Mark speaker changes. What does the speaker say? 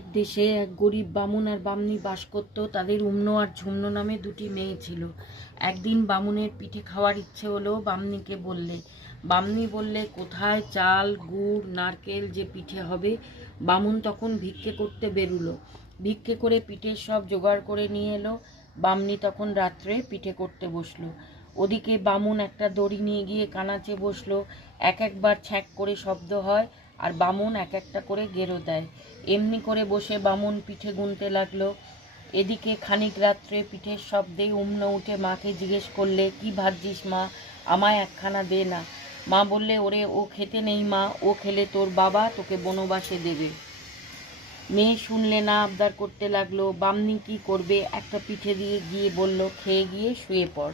Speaker 1: দেশে এক গরিব বামুন আর বামনি বাস করত, তাদের উমনো আর ঝুমনো নামে দুটি মেয়ে ছিল। একদিন বামুনের পিঠে খাওয়ার ইচ্ছে হলো বামনিকে বললে। বামনি বললে, কোথায় চাল, গুড়, নারকেল যে পিঠে হবে? বামুন তখন ভিক্ষে করতে বেরুলো। ভিক্ষে করে পিঠের সব জোগাড় করে নিয়ে এলো। বামনি তখন রাত্রে পিঠে করতে বসল। ওদিকে বামুন একটা দড়ি নিয়ে গিয়ে কানাচে বসল। এক একবার ছ্যাঁক করে শব্দ হয়। আর বামুন এক একটা করে গেরো দেয়। এমনি করে বসে বামুন পিঠে গুনতে লাগল। এদিকে খানিক রাত্রে পিঠের শব্দে উমনো উঠে মাকে জিজ্ঞেস করলে, কি ভাবছিস মা? আমায় একখানা দে না। মা বললে, ওরে, ও খেতে নেই মা, ও খেলে তোর বাবা তোকে বনবাসে দেবে। মেয়ে শুনলে না, আবদার করতে লাগল। বামনি কি করবে? একটা পিঠে দিয়ে গিয়ে বলল, খেয়ে গিয়ে
Speaker 2: শুয়ে পড়।